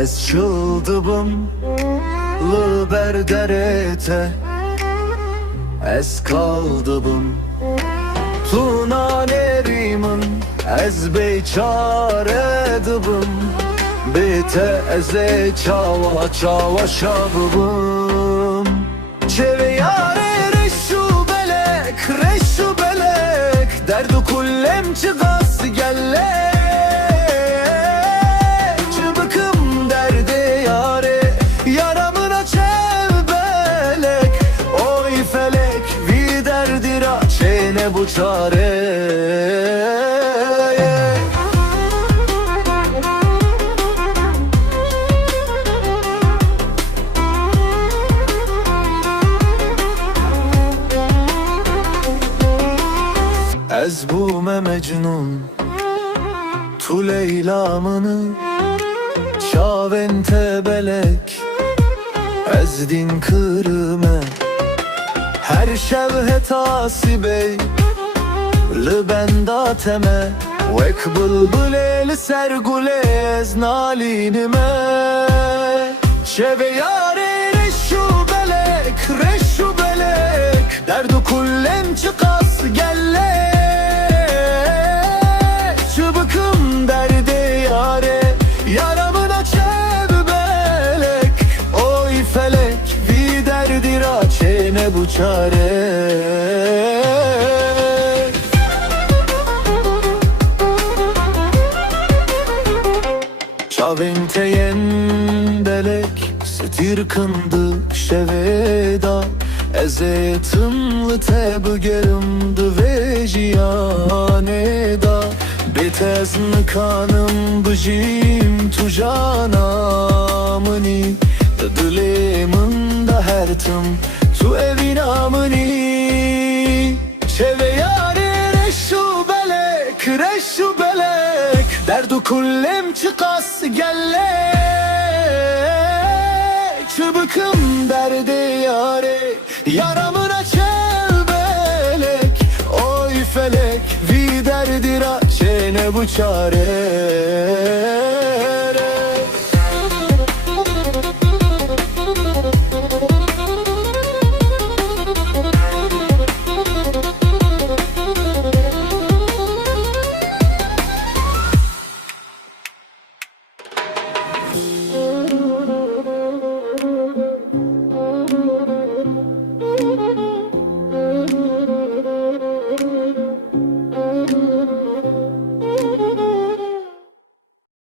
Ez çıldıbım lı berderete, ez kaldıbım tuna nerimin, ez beyçare dıbım, bite eze çava çava şabım. Çeve yare reşu belek, derdu kullem çıgas gelle. Çıbıkım derdi yare, yaramına çevbelek. Oy felek, vi derdira, çene bu çare. Ez bu Mecnun tu Leylamını çavente belek, ez din kırme her şevhet asibey lı bendateme, vek bılbıl el sergule ez nalinime. Şeve yare reşu belek, derdu kullem çıkas gelle. Çıbıkım derdi yare, yaramına çevbelek. Oy felek, vi derdira, çene bu çare. Çavente yendelek, setir kındık şeveda. Ezetımlı tebgerimdi ve jiyaneda. Betezn kanım bıjim tu janamını, dilemin da hertim tu evinamını. Çeve yare reşu belek, derdu kullem çıkas gelle. Çıbıkım derdi yare, yaramına çevbelek. Oy felek, vi derdira, çene bu çare.